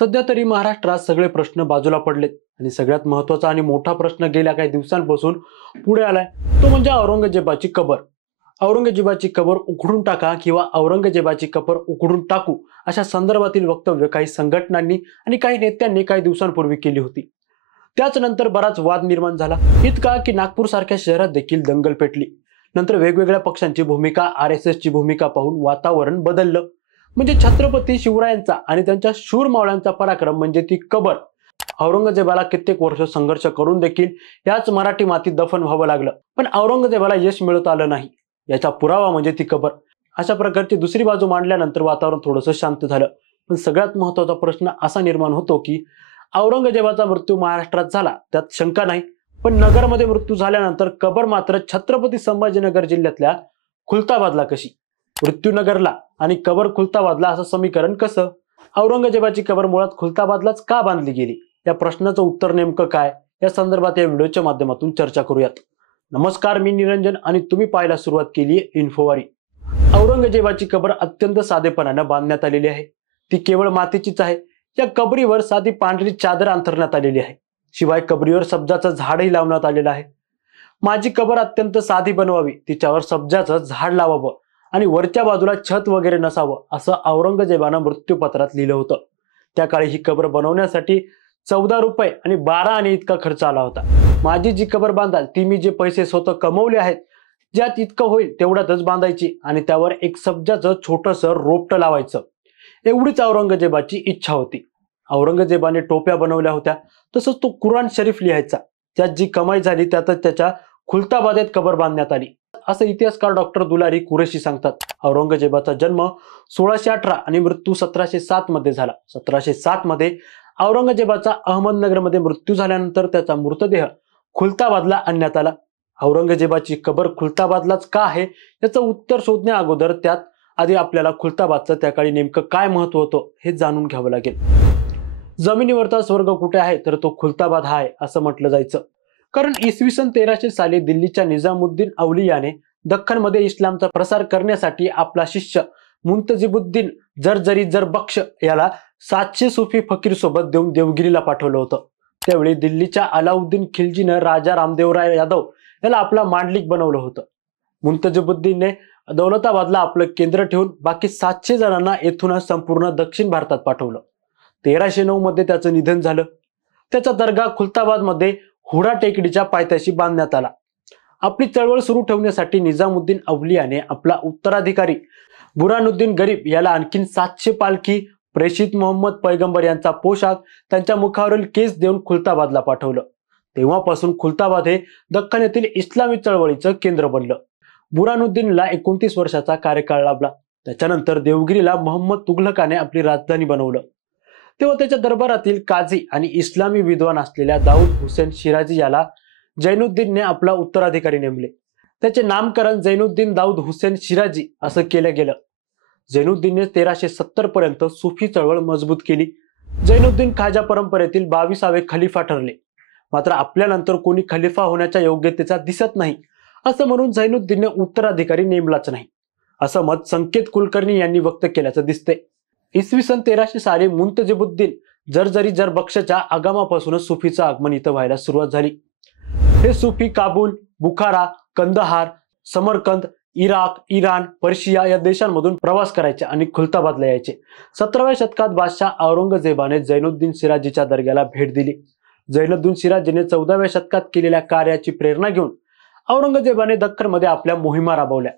सध्या तरी महाराष्ट्रात सगळे प्रश्न बाजूला पडलेत आणि सगळ्यात महत्त्वाचा आणि मोठा प्रश्न गेल्या काही दिवसांपासून पुढे आलाय तो म्हणजे औरंगजेबाची कबर. औरंगजेबाची कबर उखडून टाका किंवा औरंगजेबाची कबर उखडून टाकू अशा संदर्भातील वक्तव्य काही संघटनांनी आणि काही नेत्यांनी काही दिवसांपूर्वी केली होती. त्याच नंतर बराच वाद निर्माण झाला, इतका की नागपूर सारख्या शहरात देखील दंगल पेटली. नंतर वेगवेगळ्या पक्षांची भूमिका, RSSची भूमिका पाहून वातावरण बदललं. म्हणजे छत्रपती शिवरायांचा आणि त्यांच्या शूर मावळ्यांचा पराक्रम म्हणजे ती कबर. औरंगजेबाला कित्येक वर्ष संघर्ष करून देखील याच मराठी मातीत दफन व्हावं लागलं, पण औरंगजेबाला यश मिळत आलं नाही. याचा पुरावा म्हणजे ती कबर. अशा प्रकारची दुसरी बाजू मांडल्यानंतर वातावरण थोडंसं शांत झालं. पण सगळ्यात महत्त्वाचा प्रश्न असा निर्माण होतो की औरंगजेबाचा मृत्यू महाराष्ट्रात झाला त्यात शंका नाही, पण नगरमध्ये मृत्यू झाल्यानंतर कबर मात्र छत्रपती संभाजीनगर जिल्ह्यातल्या खुलताबादला कशी? मृत्यू नगरला आणि कबर खुलताबादला असं समीकरण कसं? औरंगजेबाची कबर मुळात खुलताबादलाच का बांधली गेली? या प्रश्नाचं उत्तर नेमकं काय, या संदर्भात या व्हिडिओच्या माध्यमातून चर्चा करूयात. नमस्कार, मी निरंजन आणि तुम्ही पाहायला सुरुवात केली आहे इन्फोवारी. औरंगजेबाची कबर अत्यंत साधेपणानं बांधण्यात आलेली आहे. ती केवळ मातीचीच आहे. या कबरीवर साधी पांढरी चादर अंथरण्यात आलेली आहे. शिवाय कबरीवर सब्जाचं झाडही लावण्यात आलेलं आहे. माझी कबर अत्यंत साधी बनवावी, तिच्यावर सब्जाचं झाड लावावं आणि वरच्या बाजूला छत वगैरे नसावं असं औरंगजेबानं मृत्यूपत्रात लिहिलं होतं. त्या काळी ही कबर बनवण्यासाठी 14 रुपये आणि 12 आणे इतका खर्च आला होता. माझी जी कबर बांधाल ती मी जे पैसे स्वतः कमवले आहेत ज्यात इतकं होईल तेवढ्यातच बांधायची आणि त्यावर एक सब्जाचं छोटंसं रोपटं लावायचं, एवढीच औरंगजेबाची इच्छा होती. औरंगजेबाने टोप्या बनवल्या होत्या, तसंच तो कुराण शरीफ लिहायचा. त्यात जी कमाई झाली त्यातच त्याच्या खुलताबादेत कबर बांधण्यात आली असं इतिहासकार डॉक्टर दुलारी कुरेशी सांगतात. औरंगजेबाचा जन्म 1618 आणि मृत्यू 1707 मध्ये झाला. 1707 मध्ये औरंगजेबाचा अहमदनगरमध्ये मृत्यू झाल्यानंतर त्याचा मृतदेह खुलताबादला आणण्यात आला. औरंगजेबाची कबर खुलताबादलाच का आहे याचं उत्तर शोधण्या अगोदर त्यात आधी आपल्याला खुलताबादचं त्या काळी नेमकं काय महत्व होतं हे जाणून घ्यावं लागेल. जमिनीवरचा स्वर्ग कुठे आहे तर तो खुलताबाद हा आहे असं म्हटलं जायचं. कारण इसवी सन 1300 साली दिल्लीच्या निजामुद्दीन अवलियाने दख्खनमध्ये इस्लामचा प्रसार करण्यासाठी आपला शिष्य मुंतजिबुद्दीन जरजरी जरबक्ष याला 700 सुफी फकीर सोबत देऊन देवगिरीला पाठवलं होतं. त्यावेळी दिल्लीच्या अलाउद्दीन खिलजीनं राजा रामदेवराय यादव याला आपला मांडलिक बनवलं होतं. मुंतजिबुद्दीनने दौलताबादला आपलं केंद्र ठेवून बाकी 700 जणांना येथूनच संपूर्ण दक्षिण भारतात पाठवलं. 1309 मध्ये त्याचं निधन झालं. त्याचा दर्गा खुलताबादमध्ये हुडा टेकडीच्या पायथ्याशी बांधण्यात आला. आपली चळवळ सुरू ठेवण्यासाठी निजामुद्दीन अवलियाने आपला उत्तराधिकारी बुरानुद्दीन गरीब याला आणखीन 700 पालखी, प्रेषित मोहम्मद पैगंबर यांचा पोशाख, त्यांच्या मुखावरील केस देऊन खुलताबादला पाठवलं. तेव्हापासून खुलताबाद हे दख्खन येथील इस्लामी चळवळीचं केंद्र बनलं. बुरानुद्दीनला 29 वर्षाचा कार्यकाळ लाभला. त्याच्यानंतर देवगिरीला मोहम्मद तुघलकाने आपली राजधानी बनवलं. तेव्हा त्याच्या दरबारातील काझी आणि इस्लामी विद्वान असलेल्या दाऊद हुसेन शिराजी याला जैनुद्दीनने आपला उत्तराधिकारी नेमले. त्याचे नामकरण जैनुद्दीन दाऊद हुसेन शिराजी असं केलं गेलं. जैनुद्दीनने 1370 पर्यंत सुफी चळवळ मजबूत केली. जैनुद्दीन खाजा परंपरेतील 22वे खलिफा ठरले. मात्र आपल्यानंतर कोणी खलिफा होण्याच्या योग्यतेचा दिसत नाही असं म्हणून जैनुद्दीनने उत्तराधिकारी नेमलाच नाही असं मत संकेत कुलकर्णी यांनी व्यक्त केल्याचं दिसतंय. इसवी सन 1300 साली मुंतजिबुद्दीन जरजरी जरबक्षच्या आगमापासूनच सुफीचं आगमन इथं व्हायला सुरुवात झाली. हे Sufi Kabul, Bukhara, Kandahar, Samarkand, Iraq, Iran, Persia या देशांमधून प्रवास करायचे आणि खुलताबादला यायचे. 17व्या शतकात बादशाह औरंगजेबाने जैनुद्दीन सिराजीच्या दर्ग्याला भेट दिली. जैनुद्दीन सिराजीने 14व्या शतकात केलेल्या कार्याची प्रेरणा घेऊन औरंगजेबाने दख्खनमध्ये आपल्या मोहिमा राबवल्या.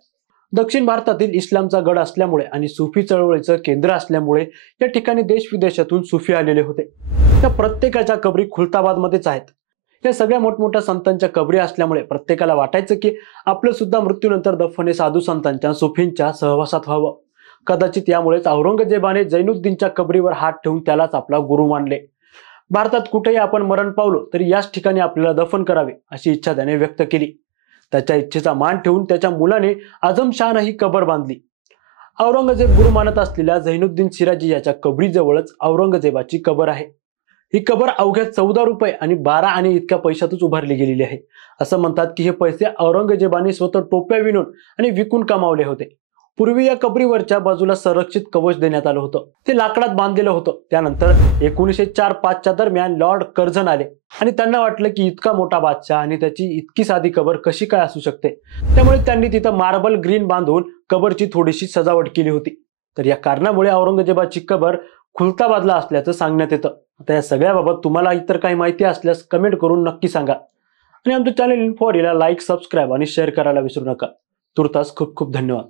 दक्षिण भारतातील इस्लामचा गड असल्यामुळे आणि सुफी चळवळीचं केंद्र असल्यामुळे या ठिकाणी देश विदेशातून सुफी आलेले होते. त्या प्रत्येकाच्या कबरी खुलताबादमध्येच आहेत. या सगळ्या मोठमोठ्या संतांच्या कबरी असल्यामुळे प्रत्येकाला वाटायचं की आपलं सुद्धा मृत्यूनंतर दफन हे साधू संतांच्या सुफींच्या सहवासात व्हावं. कदाचित यामुळेच औरंगजेबाने जैनुद्दीनच्या कबरीवर हात ठेवून त्यालाच आपला गुरु मानले. भारतात कुठेही आपण मरण पावलो तरी याच ठिकाणी आपल्याला दफन करावे अशी इच्छा त्याने व्यक्त केली. त्याच्या इच्छेचा मान ठेवून त्याच्या मुलाने आझमशहाने ही कबर बांधली. औरंगजेब गुरु मानत असलेल्या जैनुद्दीन सिराजी याच्या कबरीजवळच औरंगजेबाची कबर आहे. ही कबर अवघ्या 14 रुपये आणि 12 आणे इतक्या पैशातच उभारली गेलेली आहे. असं म्हणतात की हे पैसे औरंगजेबाने स्वतः टोप्या विणून आणि विकून कमावले होते. पूर्वी या कबरीवरच्या बाजूला संरक्षित कवच देण्यात आलं होतं. ते लाकडात बांधलेलं होतं. त्यानंतर 1904-05च्या दरम्यान लॉर्ड कर्झन आले आणि त्यांना वाटलं की इतका मोठा बादशाह आणि त्याची इतकी साधी कबर कशी काय असू शकते. त्यामुळे त्यांनी तिथं मार्बल ग्रीन बांधून कबरची थोडीशी सजावट केली होती. तर या कारणामुळे औरंगजेबाची कबर खुलताबादला असल्याचं सांगण्यात येतं. आता या सगळ्याबाबत तुम्हाला इतर काही माहिती असल्यास कमेंट करून नक्की सांगा आणि आमचं चॅनल इन्फॉरीला लाईक, सबस्क्राईब आणि शेअर करायला विसरू नका. तुर्तास खूप खूप धन्यवाद.